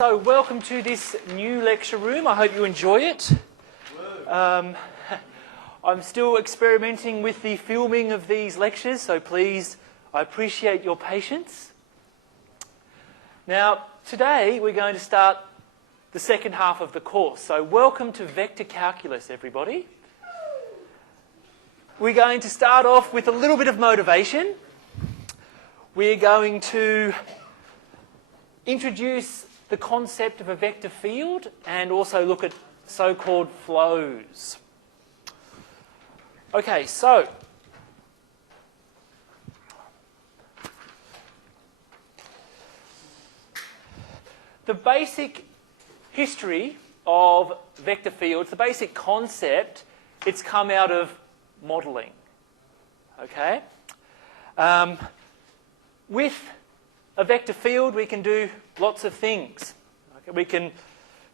So welcome to this new lecture room. I hope you enjoy it. I'm still experimenting with the filming of these lectures, so please, I appreciate your patience. Now, today we're going to start the second half of the course. So welcome to Vector Calculus, everybody. We're going to start off with a little bit of motivation. We're going to introduce the concept of a vector field and also look at so-called flows. Okay, so the basic history of vector fields, the basic concept, it's come out of modelling. Okay? With a vector field, we can do lots of things. Okay, we can,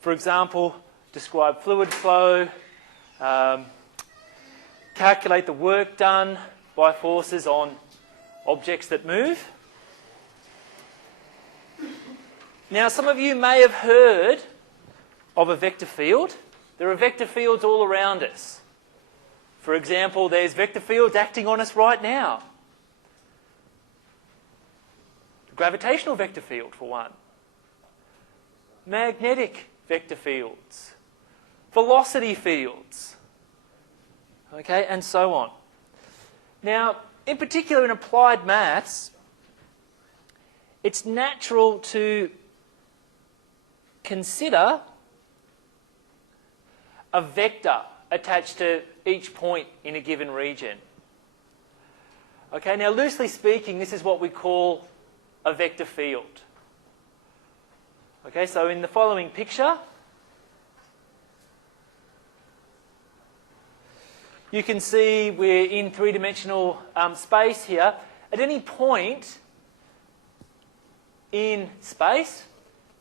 for example, describe fluid flow, calculate the work done by forces on objects that move. Now, some of you may have heard of a vector field. There are vector fields all around us. For example, there's vector fields acting on us right now. Gravitational vector field, for one. Magnetic vector fields. Velocity fields. Okay, and so on. Now, in particular in applied maths, it's natural to consider a vector attached to each point in a given region. Okay, now loosely speaking, this is what we call a vector field. Okay, so in the following picture, you can see we're in three-dimensional space here. At any point in space,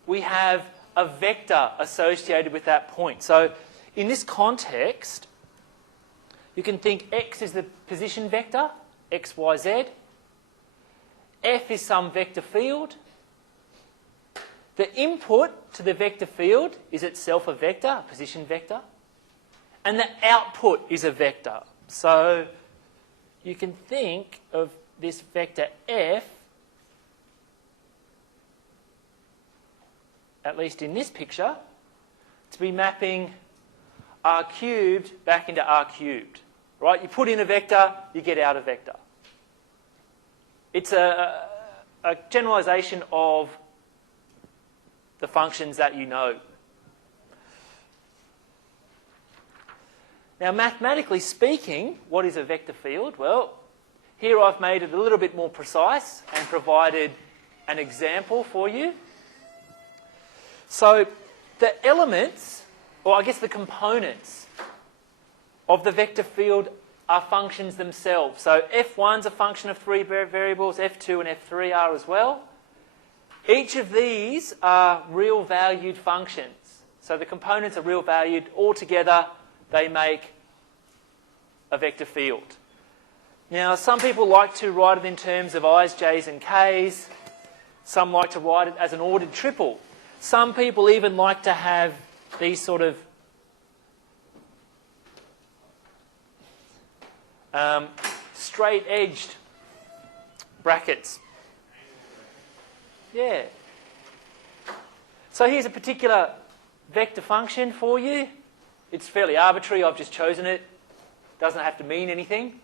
we have a vector associated with that point. So in this context, you can think x is the position vector, x, y, z. F is some vector field. The input to the vector field is itself a vector, a position vector. And the output is a vector. So you can think of this vector F, at least in this picture, to be mapping r cubed back into r cubed. Right? You put in a vector, you get out a vector. It's a generalization of the functions that you know. Now, mathematically speaking, what is a vector field? Well, here I've made it a little bit more precise and provided an example for you. So the elements, or I guess the components of the vector field are functions themselves. So f1's a function of three variables, f2 and f3 are as well. Each of these are real valued functions. So the components are real valued. Altogether, they make a vector field. Now, some people like to write it in terms of i's, j's and k's. Some like to write it as an ordered triple. Some people even like to have these sort of straight-edged brackets. Yeah. So here's a particular vector function for you. It's fairly arbitrary. I've just chosen it. Doesn't have to mean anything.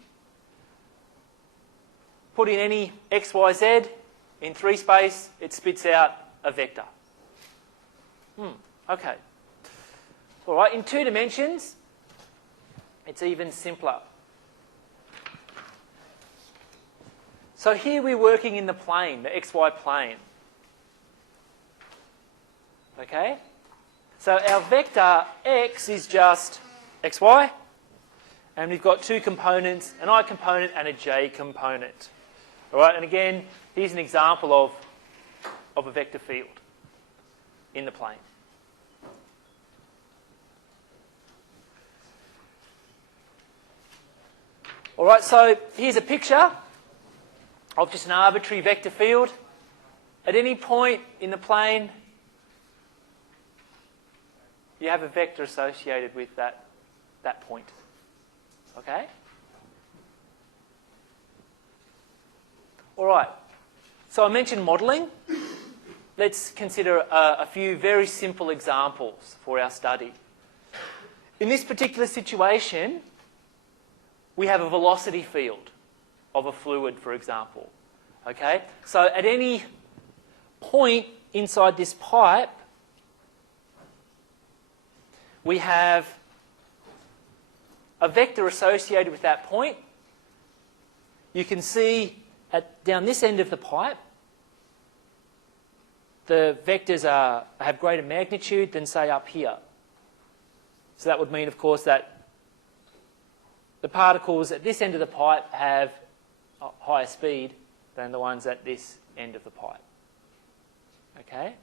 Put in any x, y, z in 3 space. It spits out a vector. Okay. All right. In 2 dimensions, it's even simpler. So here we're working in the plane, the xy plane. Okay? So our vector x is just xy, and we've got 2 components, an I component and a j component. All right? And again, here's an example of a vector field in the plane. All right, so here's a picture of just an arbitrary vector field. At any point in the plane, you have a vector associated with that point. Okay? All right. So I mentioned modelling. Let's consider a few very simple examples for our study. In this particular situation, we have a velocity field of a fluid, for example. Okay? So at any point inside this pipe, we have a vector associated with that point. You can see down this end of the pipe, the vectors have greater magnitude than, say, up here. So that would mean, of course, that the particles at this end of the pipe have a higher speed than the ones at this end of the pipe. Okay?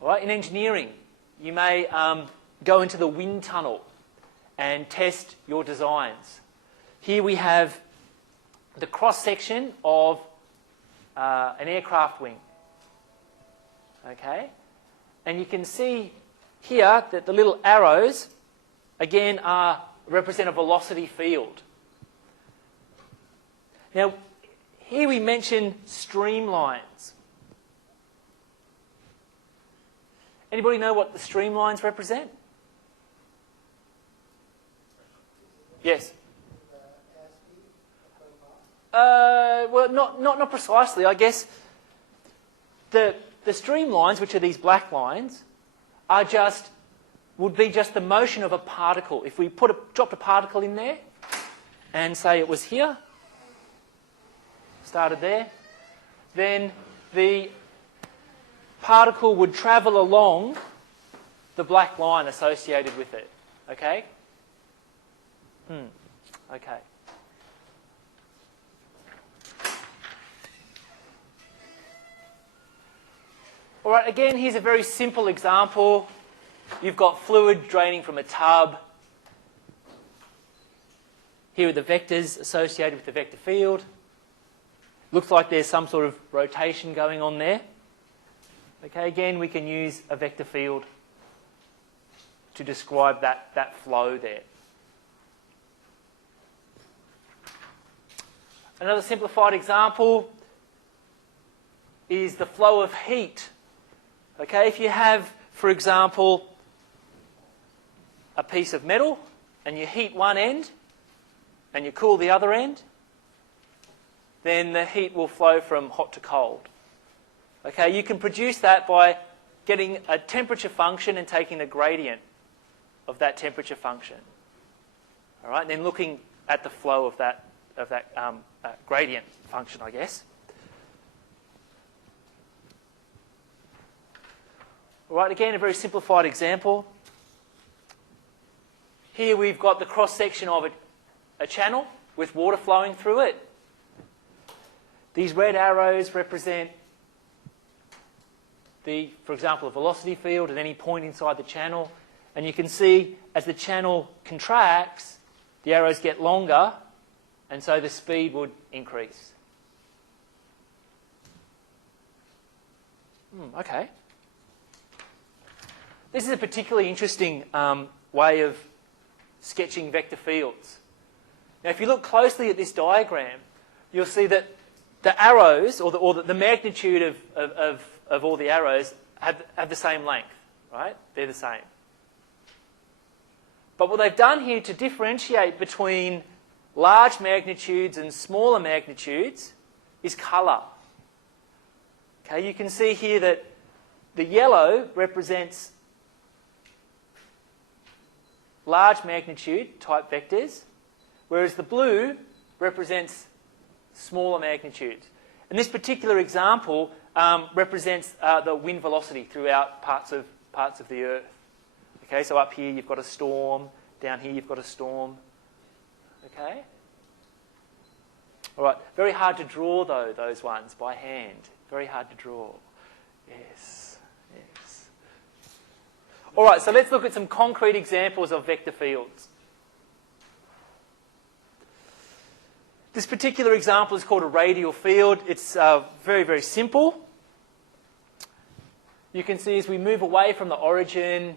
All right, in engineering, you may go into the wind tunnel and test your designs. Here we have the cross-section of an aircraft wing. Okay? And you can see here that the little arrows, again, represent a velocity field. Now, here we mention streamlines. Anybody know what the streamlines represent? Yes. Well, not precisely. I guess the streamlines, which are these black lines, would be just the motion of a particle. If we dropped a particle in there, and say it was here, started there, then the particle would travel along the black line associated with it. Okay? Okay. All right, again, here's a very simple example. You've got fluid draining from a tub. Here are the vectors associated with the vector field. Looks like there's some sort of rotation going on there. Okay, again, we can use a vector field to describe that flow there. Another simplified example is the flow of heat. Okay, if you have, for example, a piece of metal and you heat one end and you cool the other end, then the heat will flow from hot to cold. Okay, you can produce that by getting a temperature function and taking the gradient of that temperature function. All right, and then looking at the flow of that gradient function, I guess. All right, again, a very simplified example. Here we've got the cross-section of a channel with water flowing through it. These red arrows represent for example, a velocity field at any point inside the channel. And you can see as the channel contracts, the arrows get longer, and so the speed would increase. Okay. This is a particularly interesting way of sketching vector fields. Now, if you look closely at this diagram, you'll see that the arrows, or the magnitude of all the arrows, have the same length, right? They're the same. But what they've done here to differentiate between large magnitudes and smaller magnitudes is colour. Okay, you can see here that the yellow represents large magnitude type vectors, whereas the blue represents smaller magnitudes. And this particular example represents the wind velocity throughout parts of the Earth. Okay, so up here you've got a storm, down here you've got a storm. Okay? All right, very hard to draw though, those ones by hand. Very hard to draw. Yes, yes. All right, so let's look at some concrete examples of vector fields. This particular example is called a radial field. It's very, very simple. you can see as we move away from the origin,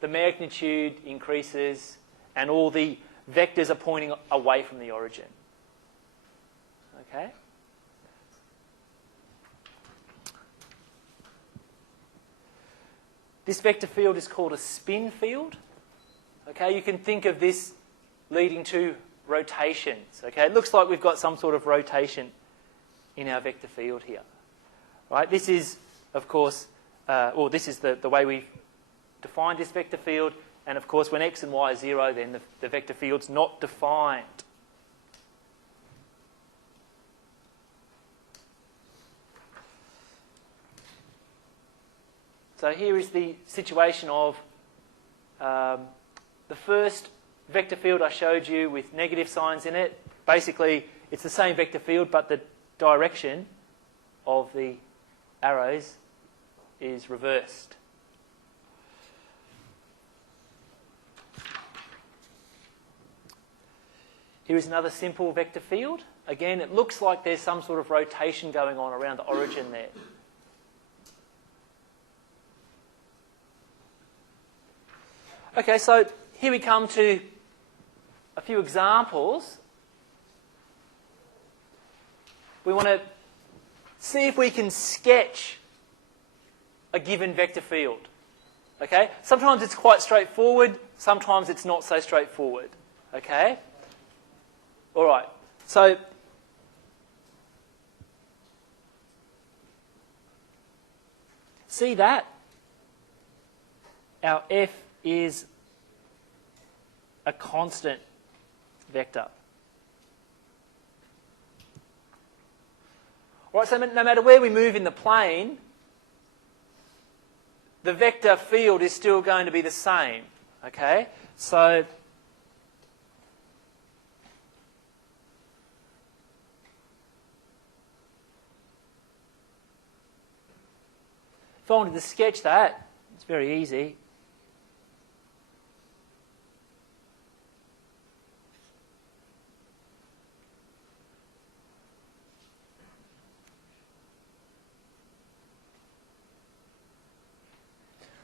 the magnitude increases and all the vectors are pointing away from the origin. Okay? This vector field is called a spin field. Okay, you can think of this leading to rotations. Okay, it looks like we've got some sort of rotation in our vector field here. Right, this is, of course, this is the way we've defined this vector field. And of course, when x and y are 0, then the vector field's not defined. So here is the situation of the first vector field I showed you with negative signs in it. Basically, it's the same vector field, but the direction of the arrows is reversed. Here is another simple vector field. Again, it looks like there's some sort of rotation going on around the origin there. Okay, so here we come to a few examples. We want to see if we can sketch a given vector field. Okay? Sometimes it's quite straightforward, sometimes it's not so straightforward. Okay? All right. So see that? Our f is a constant vector. All right, so no matter where we move in the plane, the vector field is still going to be the same. Okay? So if I wanted to sketch that, it's very easy.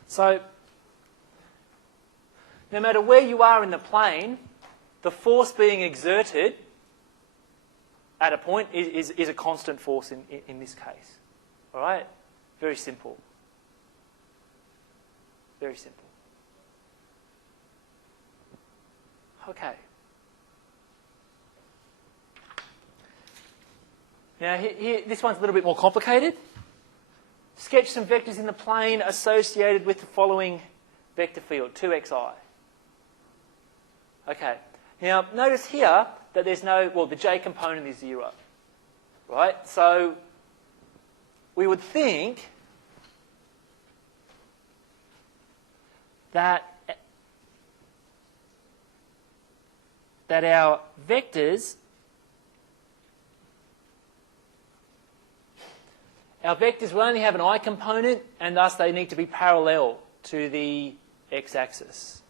So, no matter where you are in the plane, the force being exerted at a point is a constant force in this case. All right? Very simple. Very simple. Okay. Now, here, this one's a little bit more complicated. Sketch some vectors in the plane associated with the following vector field, 2xi. Okay. Now, notice here that there's no, well, the j component is 0. Right? So, we would think that our vectors will only have an I component, and thus they need to be parallel to the x-axis.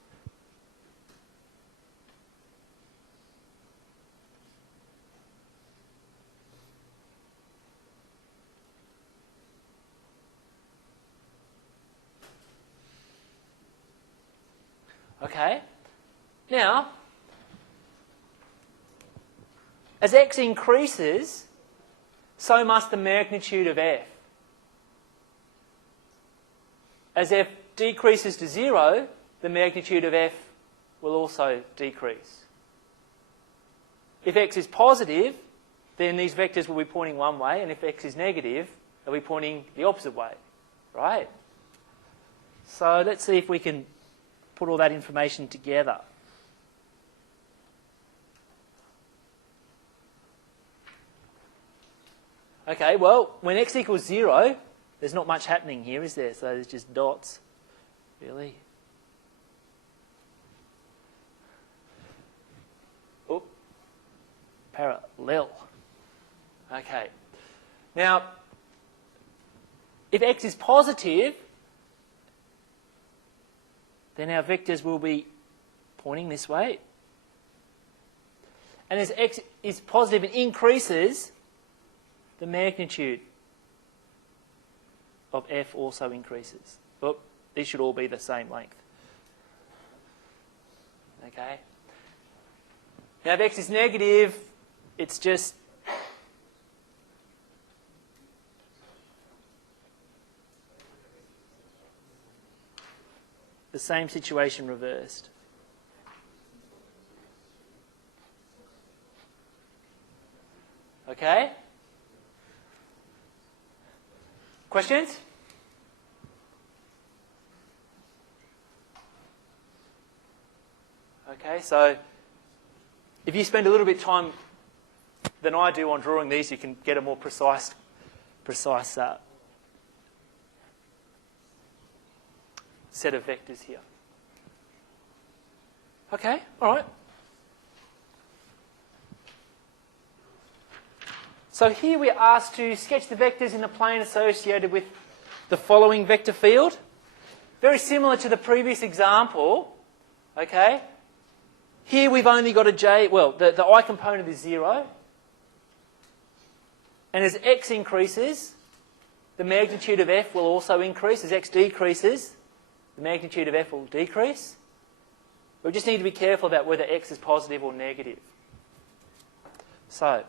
Okay? Now, as x increases, so must the magnitude of f. As f decreases to 0, the magnitude of f will also decrease. If x is positive, then these vectors will be pointing one way, and if x is negative, they'll be pointing the opposite way. Right? So let's see if we can put all that information together. Okay, well, when x equals 0, there's not much happening here, is there? So there's just dots, really. Oh, parallel. Okay. Now, if x is positive, then our vectors will be pointing this way. And as x is positive and increases, the magnitude of f also increases. Oop, these should all be the same length. Okay. Now if x is negative, it's just the same situation reversed. Okay? Questions? Okay, so if you spend a little bit of time than I do on drawing these, you can get a more precise set of vectors here. Okay, all right. So here we're asked to sketch the vectors in the plane associated with the following vector field. Very similar to the previous example. Okay. Here we've only got a j, well, the I component is 0. And as x increases, the magnitude of f will also increase. As x decreases, the magnitude of f will decrease. We just need to be careful about whether x is positive or negative. So,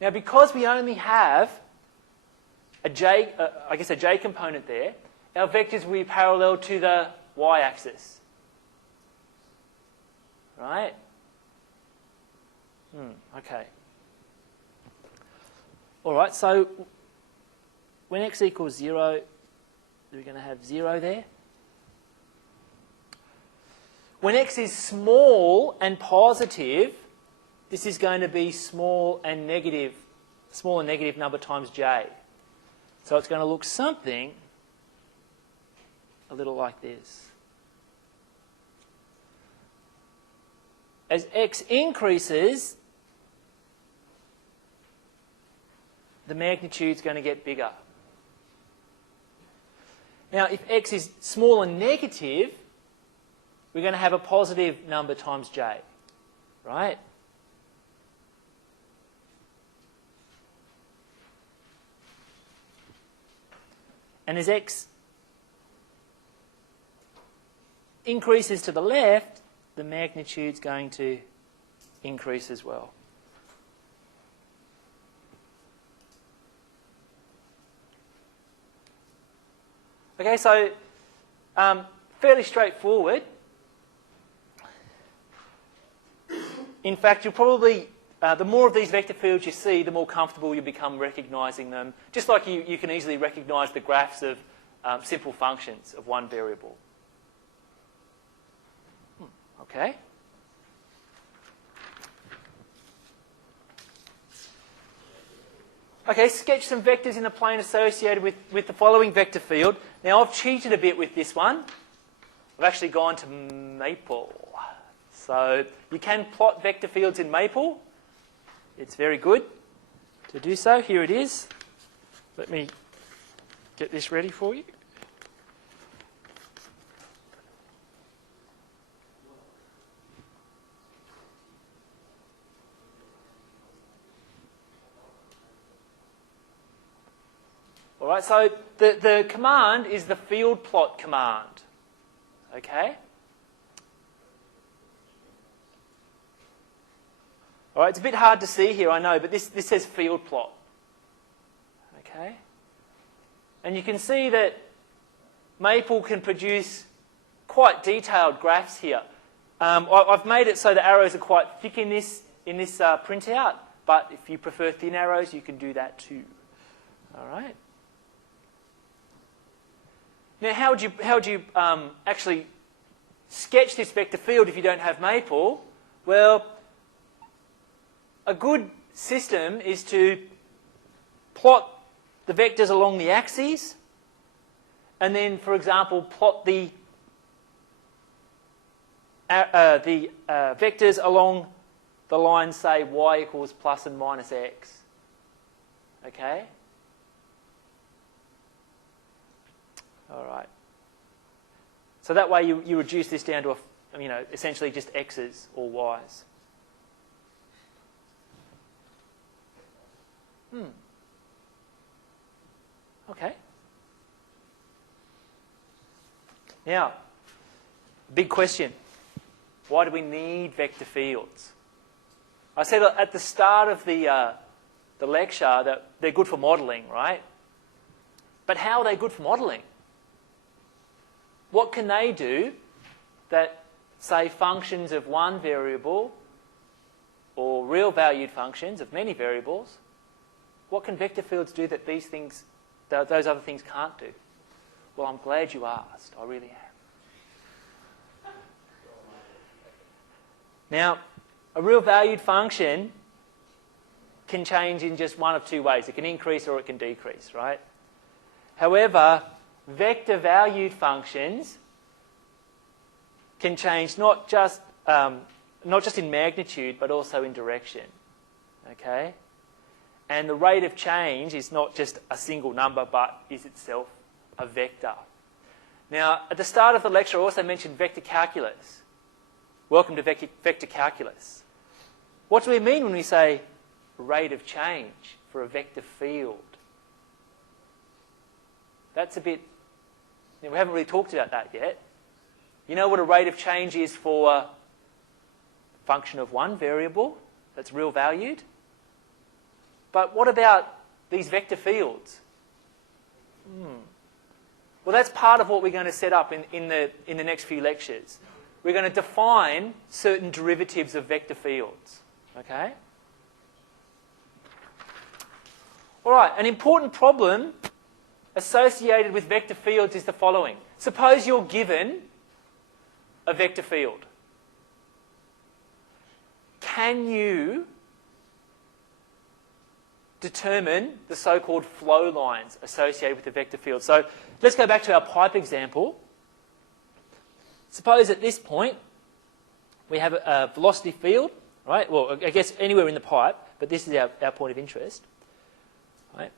now because we only have a j component there, our vectors will be parallel to the y-axis. Right? Okay. All right, so when x equals 0, we're going to have 0 there. When x is small and positive, this is going to be small and negative number times j. So it's going to look something a little like this. As x increases, the magnitude is going to get bigger. Now, if x is small and negative, we're going to have a positive number times j, right? And as x increases to the left, the magnitude is going to increase as well. Okay, so fairly straightforward. In fact, you'll probably, the more of these vector fields you see, the more comfortable you become recognising them. Just like you can easily recognise the graphs of simple functions of one variable. Okay. Okay, sketch some vectors in the plane associated with the following vector field. Now, I've cheated a bit with this one. I've actually gone to Maple. So you can plot vector fields in Maple. It's very good to do so. Here it is. Let me get this ready for you. All right, so the command is the field plot command. Okay? All right, it's a bit hard to see here, I know, but this says field plot. Okay? And you can see that Maple can produce quite detailed graphs here. I've made it so the arrows are quite thick in this printout, but if you prefer thin arrows, you can do that too. All right? Now, how would you actually sketch this vector field if you don't have Maple? Well, a good system is to plot the vectors along the axes, and then, for example, plot the vectors along the line, say, y equals plus and minus x. Okay? All right. So that way you reduce this down to essentially just x's or y's. Okay. Now, big question. Why do we need vector fields? I said at the start of the lecture that they're good for modelling, right? But how are they good for modelling? What can they do that, say, functions of one variable or real valued functions of many variables, what can vector fields do that these things, those other things can't do? Well, I'm glad you asked. I really am. Now, a real valued function can change in just one of two ways. It can increase or it can decrease, right? However, vector valued functions can change not just in magnitude, but also in direction. Okay? And the rate of change is not just a single number, but is itself a vector. Now, at the start of the lecture, I also mentioned vector calculus. Welcome to vector calculus. What do we mean when we say rate of change for a vector field? That's a bit... we haven't really talked about that yet. You know what a rate of change is for a function of one variable that's real valued? But what about these vector fields? Well, that's part of what we're going to set up in the next few lectures. We're going to define certain derivatives of vector fields. Okay? All right, an important problem associated with vector fields is the following. Suppose you're given a vector field. Can you determine the so-called flow lines associated with the vector field? So let's go back to our pipe example. Suppose at this point we have a velocity field, right? Well, I guess anywhere in the pipe, but this is our point of interest. Right?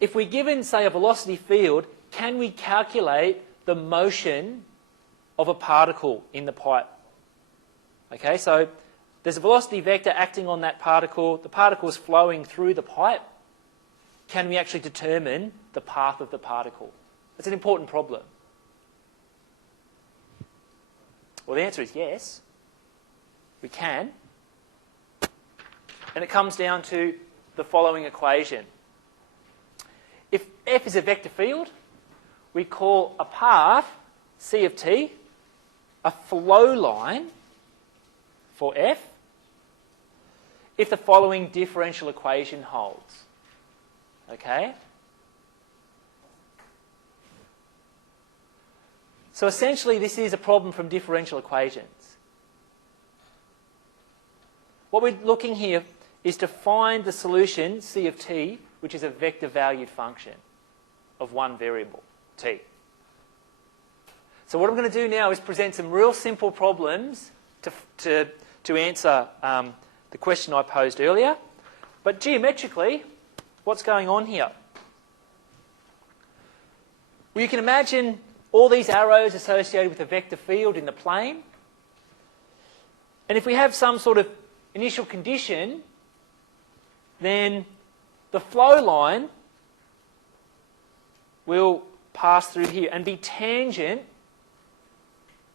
If we're given, say, a velocity field, can we calculate the motion of a particle in the pipe? Okay, so there's a velocity vector acting on that particle. The particle is flowing through the pipe. Can we actually determine the path of the particle? That's an important problem. Well, the answer is yes. We can. And it comes down to the following equation. If f is a vector field, we call a path, c of t, a flow line for f if the following differential equation holds. Okay? So essentially this is a problem from differential equations. What we're looking here is to find the solution, c of t, which is a vector valued function of one variable, t. So what I'm going to do now is present some real simple problems to answer the question I posed earlier. But geometrically, what's going on here? Well, you can imagine all these arrows associated with a vector field in the plane. And if we have some sort of initial condition, then the flow line will pass through here and be tangent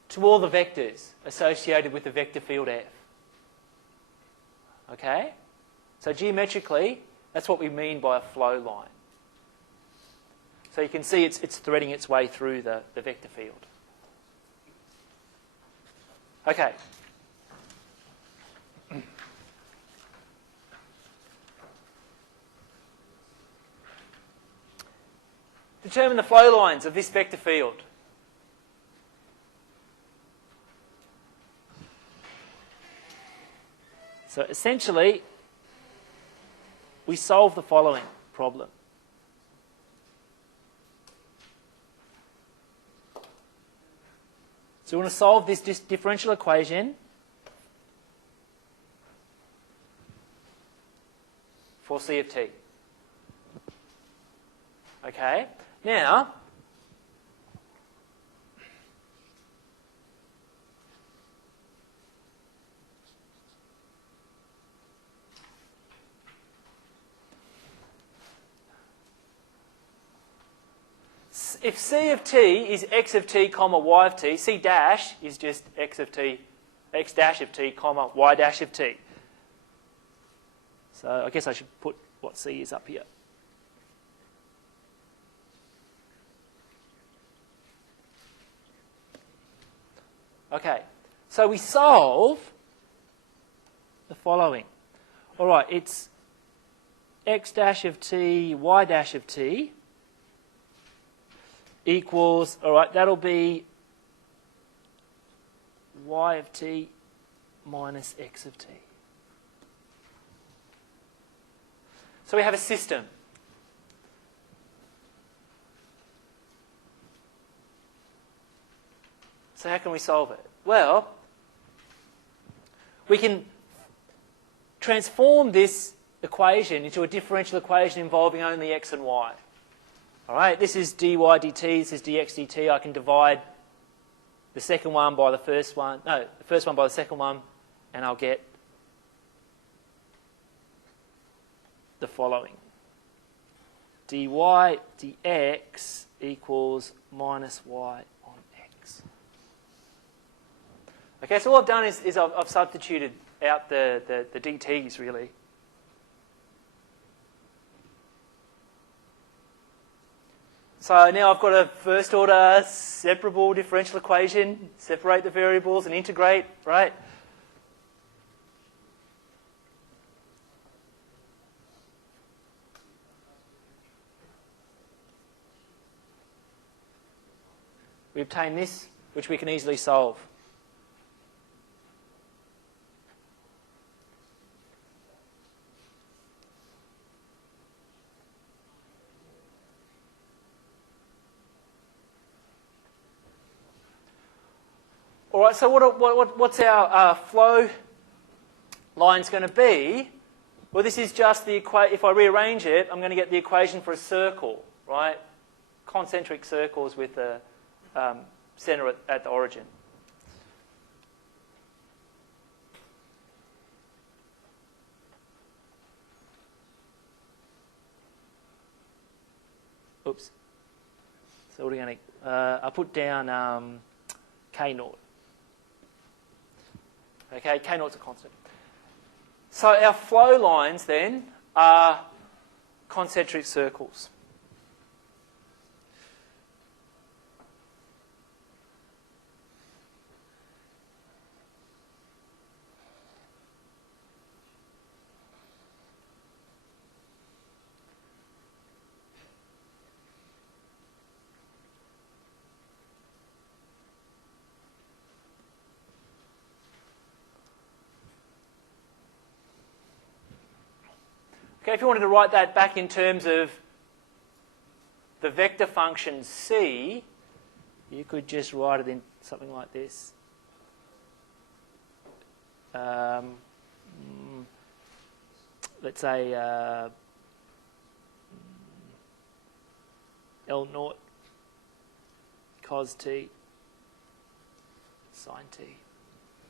to all the vectors associated with the vector field f. Okay? So geometrically, that's what we mean by a flow line. So you can see it's threading its way through the vector field. Okay. Determine the flow lines of this vector field. So essentially, we solve the following problem. So we want to solve this differential equation for c of t. Okay? Now, if C of t is x of t comma y of t, C dash is just x of t, x dash of t comma y dash of t. So I guess I should put what C is up here. Okay, so we solve the following. All right, it's x dash of t, y dash of t equals, all right, that'll be y of t minus x of t. So we have a system. So how can we solve it? Well, we can transform this equation into a differential equation involving only x and y. All right, this is dy dt, this is dx dt. I can divide the second one by the first one, no, the first one by the second one, and I'll get the following. dy dx equals minus y on x. Okay, so what I've done is I've substituted out the dt's, really. So now I've got a first order separable differential equation, separate the variables and integrate, right? We obtain this, which we can easily solve. All right, so what's our flow lines going to be? Well, this is just the equation. If I rearrange it, I'm going to get the equation for a circle, right? Concentric circles with a centre at the origin. Oops. So what are we going to? I'll put down k naught. Okay, k naught's a constant. So our flow lines then are concentric circles. Okay, if you wanted to write that back in terms of the vector function c, you could just write it in something like this. Let's say L naught cos t sine t,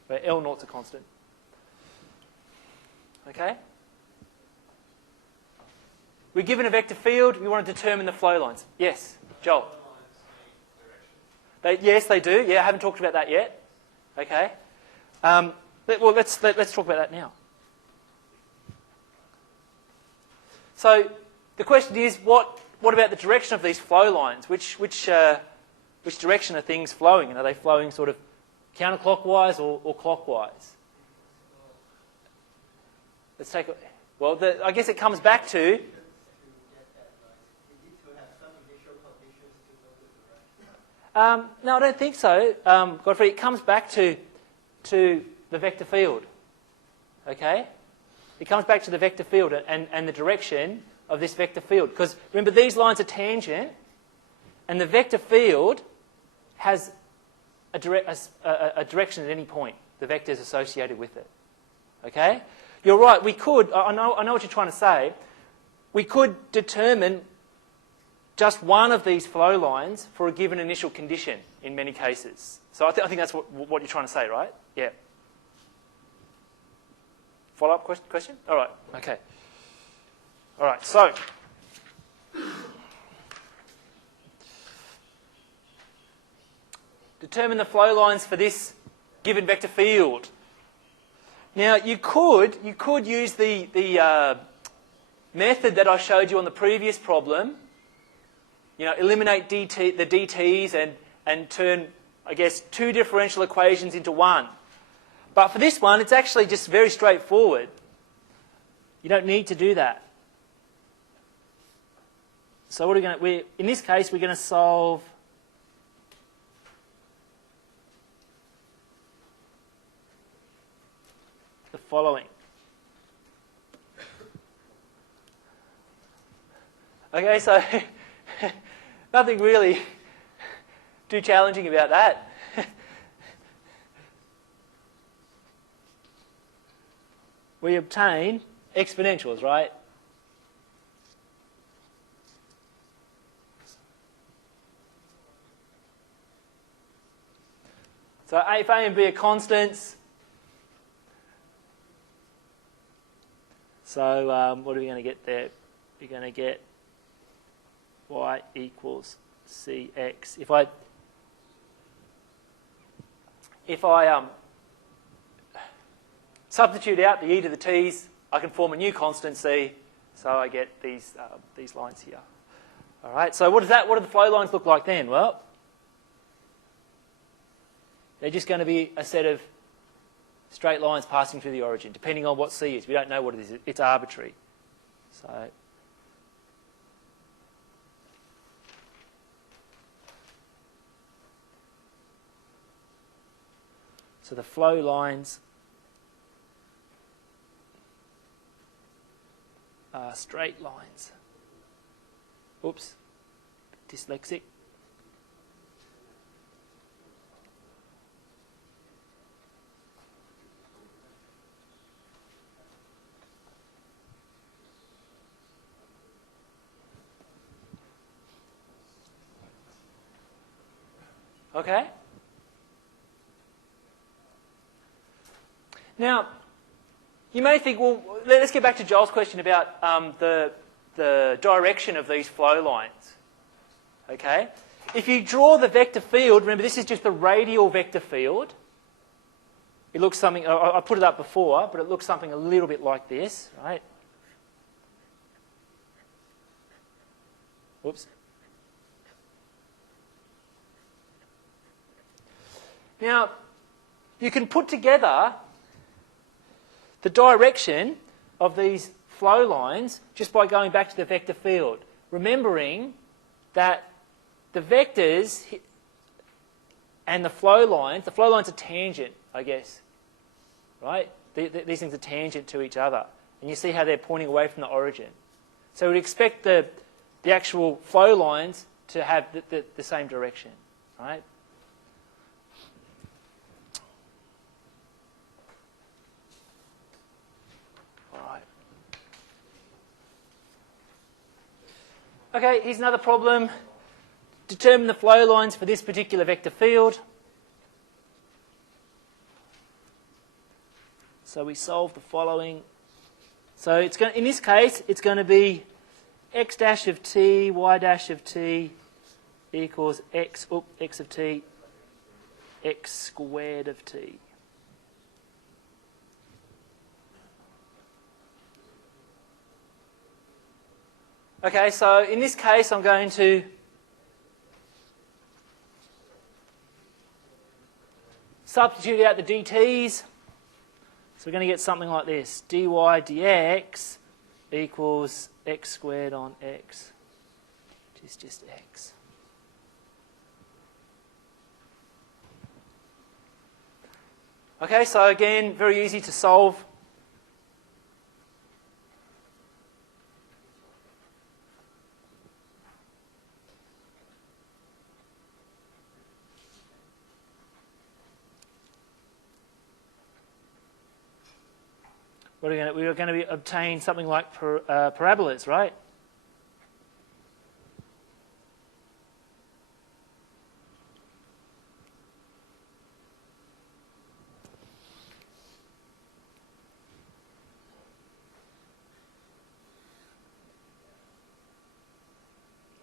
where L naught's a constant. Okay? We're given a vector field. We want to determine the flow lines. Yes, Joel. Yes, they do. Yeah, I haven't talked about that yet. Okay. Let's talk about that now. So the question is, what about the direction of these flow lines? Which direction are things flowing? And are they flowing sort of counterclockwise or clockwise? Let's take. Well, I guess it comes back to. No, I don't think so, Godfrey. It comes back to the vector field. Okay? It comes back to the vector field and the direction of this vector field. Because remember, these lines are tangent, and the vector field has a direction at any point. The vector is associated with it. Okay? You're right. We could. I know what you're trying to say. We could determine just one of these flow lines for a given initial condition in many cases. So I think that's what you're trying to say, right? Yeah. Follow-up question? All right. Okay. All right. So Determine the flow lines for this given vector field. Now, you could use the method that I showed you on the previous problem. You know, eliminate the dt's and turn, I guess, two differential equations into one. But for this one, it's actually just very straightforward. You don't need to do that. So what are we going to? In this case, we're going to solve the following. Okay, so nothing really too challenging about that. We obtain exponentials, right? So if A and B are constants, so what are we going to get there? We're going to get y equals cx. If I substitute out the e to the t's, I can form a new constant c, so I get these lines here. All right. So what do the flow lines look like then? Well, they're just going to be a set of straight lines passing through the origin, depending on what c is. We don't know what it is. It's arbitrary. So the flow lines are straight lines. Oops, dyslexic. Okay? Now, you may think, well, let's get back to Joel's question about the direction of these flow lines. Okay? If you draw the vector field, remember this is just the radial vector field. It looks something, I put it up before, but it looks something a little bit like this, right? Whoops. Now, you can put together the direction of these flow lines just by going back to the vector field, remembering that the vectors and the flow lines are tangent, I guess, right? These things are tangent to each other, and you see how they're pointing away from the origin. So we'd expect the actual flow lines to have the same direction, right? Okay, here's another problem. Determine the flow lines for this particular vector field. So we solve the following. So it's going, in this case, it's going to be x dash of t, y dash of t equals x of t, x squared of t. Okay, so in this case, I'm going to substitute out the dt's. So we're going to get something like this. dy dx equals x squared on x, which is just x. Okay, so again, very easy to solve. We are going to obtain something like parabolas, right?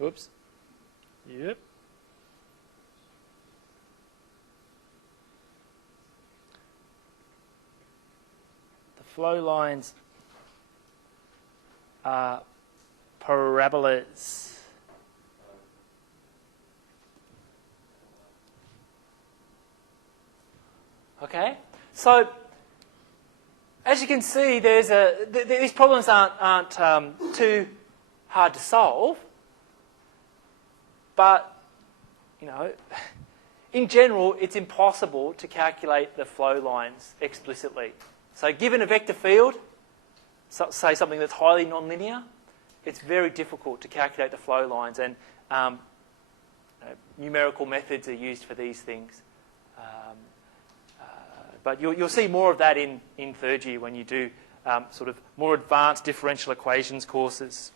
Oops. Yep. flow lines are parabolas. Okay, so as you can see, these problems aren't too hard to solve, but in general, it's impossible to calculate the flow lines explicitly. So given a vector field, say something that's highly nonlinear, it's very difficult to calculate the flow lines, and numerical methods are used for these things. But you'll see more of that in third year when you do sort of more advanced differential equations courses.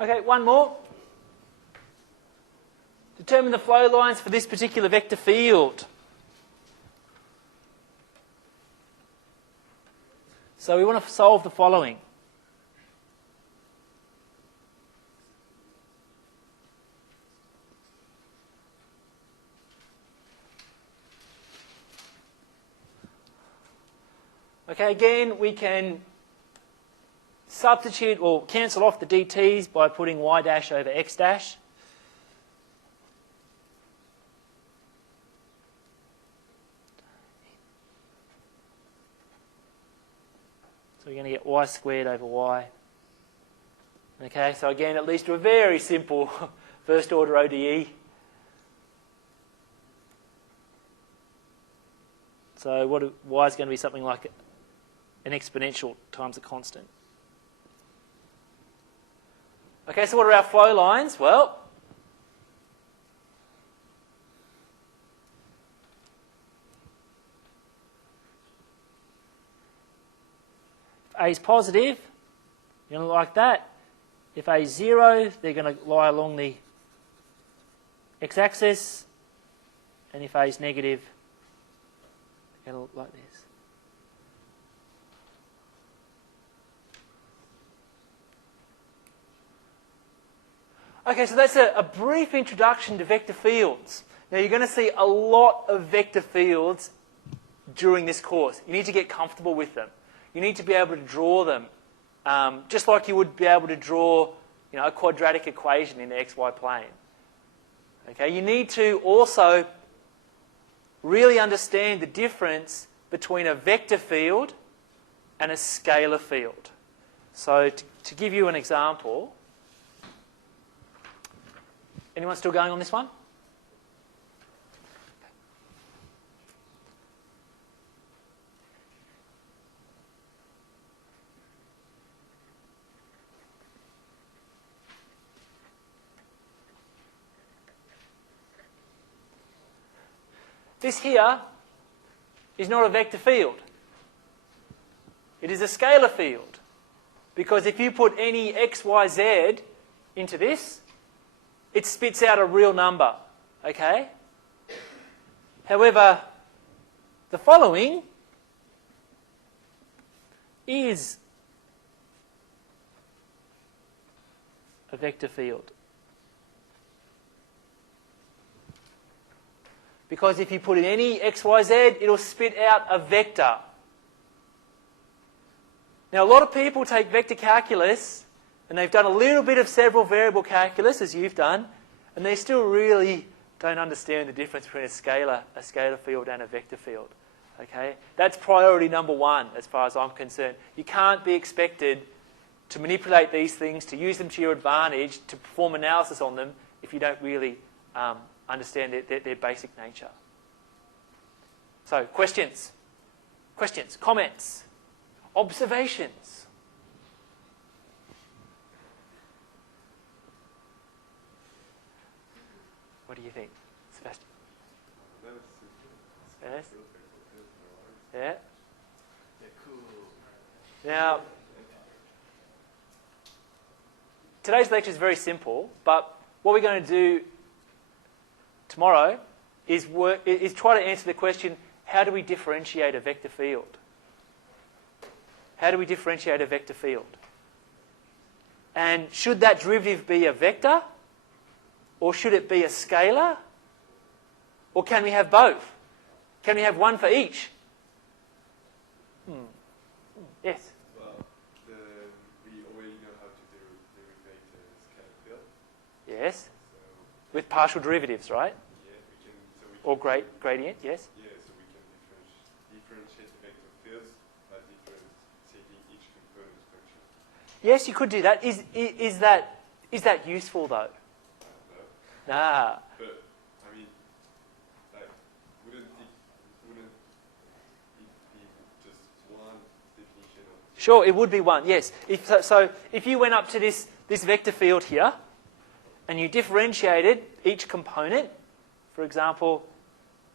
Okay, one more. Determine the flow lines for this particular vector field. So we want to solve the following. Okay, again, we can substitute or cancel off the dt's by putting y dash over x dash. So we're going to get y squared over y. Okay, so again, it leads to a very simple first order ODE. So y is going to be something like an exponential times a constant. Okay, so what are our flow lines? Well, if A is positive, you're going to like that. If A is 0, they're going to lie along the x-axis. And if A is negative, they're going to look like this. Okay, so that's a brief introduction to vector fields. Now, you're going to see a lot of vector fields during this course. You need to get comfortable with them. You need to be able to draw them, just like you would be able to draw a quadratic equation in the xy plane. Okay, you need to also really understand the difference between a vector field and a scalar field. So to give you an example, anyone still going on this one? This here is not a vector field. It is a scalar field. Because if you put any x, y, z into this, it spits out a real number. Okay? However, the following is a vector field. Because if you put in any x, y, z, it'll spit out a vector. Now, a lot of people take vector calculus, and they've done a little bit of several variable calculus, as you've done, and they still really don't understand the difference between a scalar field and a vector field. Okay? That's priority number one, as far as I'm concerned. You can't be expected to manipulate these things, to use them to your advantage, to perform analysis on them, if you don't really understand their basic nature. So, questions? Questions? Comments? Observations? What do you think, Sebastian? Yes? Yeah? Now, today's lecture is very simple, but what we're going to do tomorrow is try to answer the question, how do we differentiate a vector field? How do we differentiate a vector field? And should that derivative be a vector, Or should it be a scalar? Or can we have both? Can we have one for each? Yes? Well, we already know how to derivate a scalar field. Yes? So, With partial derivatives, right? yeah, we can... So we Or can, gradient, yes? Yeah, so we can differentiate the vector fields by differentiating each component function. Yes, you could do that. Is that useful, though? No. Nah. But, I mean, like, wouldn't it be just one definition of... Sure, it would be one, yes. So if you went up to this vector field here, and you differentiated each component, for example,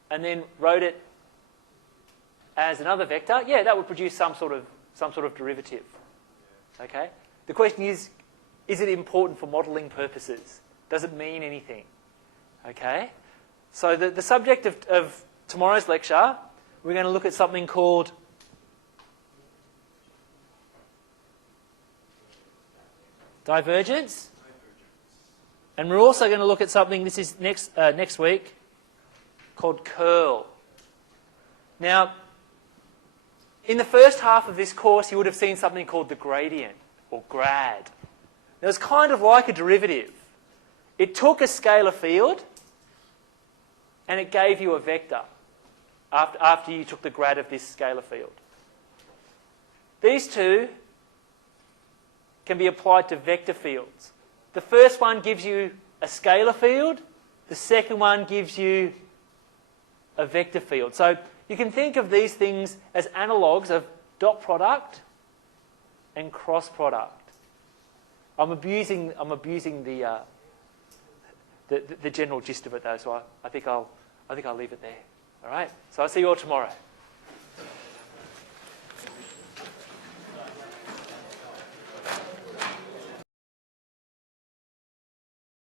and then wrote it as another vector, yeah, that would produce some sort of derivative. Okay? The question is it important for modelling purposes? Does it mean anything? Okay? So the subject of tomorrow's lecture, we're going to look at something called divergence. And we're also going to look at something, this is next week, called curl. Now, in the first half of this course, you would have seen something called the gradient, or grad. Now, it's kind of like a derivative. It took a scalar field, and it gave you a vector after you took the grad of this scalar field. These two can be applied to vector fields. The first one gives you a scalar field. The second one gives you a vector field. So you can think of these things as analogues of dot product and cross product. I'm abusing the general gist of it though, so I think I'll leave it there. All right. So I'll see you all tomorrow.